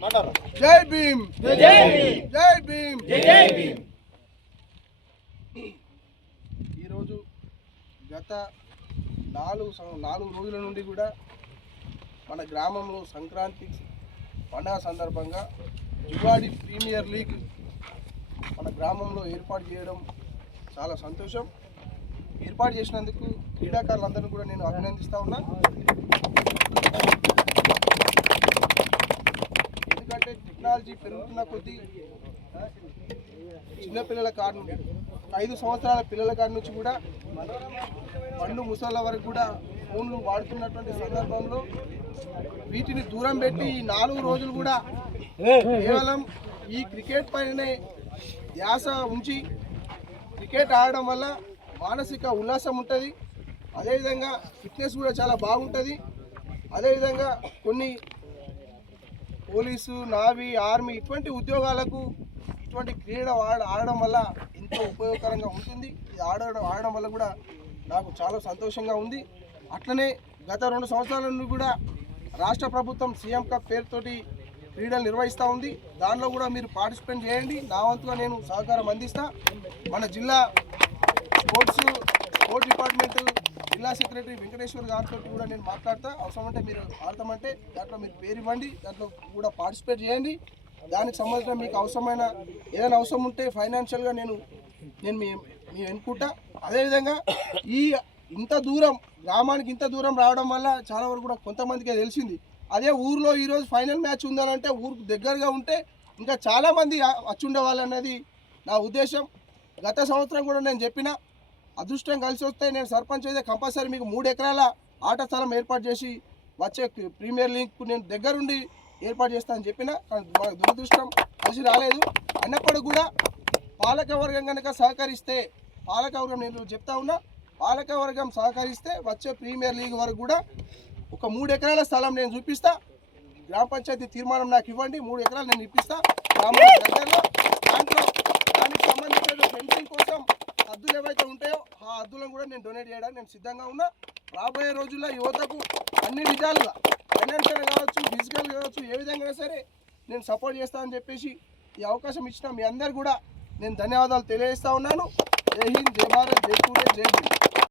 జై భీమ్, జై భీమ్. ఈరోజు గత 4 రోజుల నుండి కూడా మన గ్రామంలో సంక్రాంతి పండుగ సందర్భంగా యువాడి ప్రీమియర్ లీగ్ మన గ్రామంలో ఏర్పాటు చేయడం చాలా సంతోషం. ఏర్పాటు చేసినందుకు క్రీడాకారులందరినీ కూడా నేను అభినందిస్తూ ఉన్నా. ఎందుకంటే టెక్నాలజీ పెరుగుతున్న కొద్దీ చిన్నపిల్లల కాడ నుండి 5 సంవత్సరాల పిల్లల కాడ నుంచి కూడా పండు ముసళ్ళ వరకు కూడా ఫోన్లు వాడుతున్నటువంటి సందర్భంలో వీటిని దూరం పెట్టి ఈ 4 రోజులు కూడా కేవలం ఈ క్రికెట్ పైనే ధ్యాస ఉంచి క్రికెట్ ఆడడం వల్ల మానసిక ఉల్లాసం ఉంటుంది. అదేవిధంగా ఫిట్నెస్ కూడా చాలా బాగుంటుంది. అదేవిధంగా కొన్ని పోలీసు, నావీ, ఆర్మీ ఇటువంటి ఉద్యోగాలకు ఇటువంటి క్రీడ ఆడడం వల్ల ఎంతో ఉపయోగకరంగా ఉంటుంది. ఇది ఆడడం వల్ల కూడా నాకు చాలా సంతోషంగా ఉంది. అట్లనే గత 2 సంవత్సరాల నుండి కూడా రాష్ట్ర ప్రభుత్వం సీఎం కప్ పేరుతోటి క్రీడలు నిర్వహిస్తూ ఉంది. దానిలో కూడా మీరు పార్టిసిపేట్ చేయండి. నా వంతుగా నేను సహకారం అందిస్తా. మన జిల్లా స్పోర్ట్స్ డిపార్ట్మెంట్ జిల్లా సెక్రటరీ వెంకటేశ్వర్ గారితో కూడా నేను మాట్లాడతా. అవసరమంటే మీరు ఆడతామంటే దాంట్లో మీరు పేరు ఇవ్వండి, దాంట్లో కూడా పార్టిసిపేట్ చేయండి. దానికి సంబంధించిన మీకు అవసరమైన ఏదైనా అవసరం ఉంటే ఫైనాన్షియల్గా నేను మీ ఎన్నుకుంటా. అదేవిధంగా ఇంత దూరం గ్రామానికి ఇంత దూరం రావడం వల్ల చాలా వరకు కూడా కొంతమందికి తెలిసింది. అదే ఊరిలో ఈరోజు ఫైనల్ మ్యాచ్ ఉందనంటే ఊరికి దగ్గరగా ఉంటే ఇంకా చాలామంది వచ్చి ఉండేవాళ్ళు అన్నది నా ఉద్దేశం. గత సంవత్సరం కూడా నేను చెప్పిన అదృష్టం కలిసి వస్తే నేను సర్పంచ్ అయితే కంపల్సరీ మీకు 3 ఎకరాల ఆట స్థలం ఏర్పాటు చేసి వచ్చే ప్రీమియర్ లీగ్ నేను దగ్గరుండి ఏర్పాటు చేస్తానని చెప్పిన. కానీ దురదృష్టం కలిసి రాలేదు. అయినప్పుడు కూడా పాలకవర్గం కనుక సహకరిస్తే, పాలకవర్గం నేను చెప్తా ఉన్నా, పాలకవర్గం సహకరిస్తే వచ్చే ప్రీమియర్ లీగ్ వరకు కూడా ఒక 3 ఎకరాల స్థలం నేను చూపిస్తా. గ్రామ పంచాయతీ తీర్మానం నాకు ఇవ్వండి, 3 ఎకరాలు నేను ఇప్పిస్తా గ్రామం దగ్గరలో. దానికి సంబంధించిన ఫెన్సింగ్ కోసం హద్దులు ఏవైతే ఉంటాయో ఆ హద్దులను కూడా నేను డొనేట్ చేయడానికి నేను సిద్ధంగా ఉన్నా. రాబోయే రోజుల్లో యువతకు అన్ని విధాలుగా ఫైనాన్షియల్ కావచ్చు, ఫిజికల్ కావచ్చు, ఏ విధంగా సరే నేను సపోర్ట్ చేస్తానని చెప్పేసి ఈ అవకాశం ఇచ్చిన మీ అందరు కూడా నేను ధన్యవాదాలు తెలియజేస్తా ఉన్నాను. జై హింద్, జై భారత్, జై పూరే, జై భీమ్.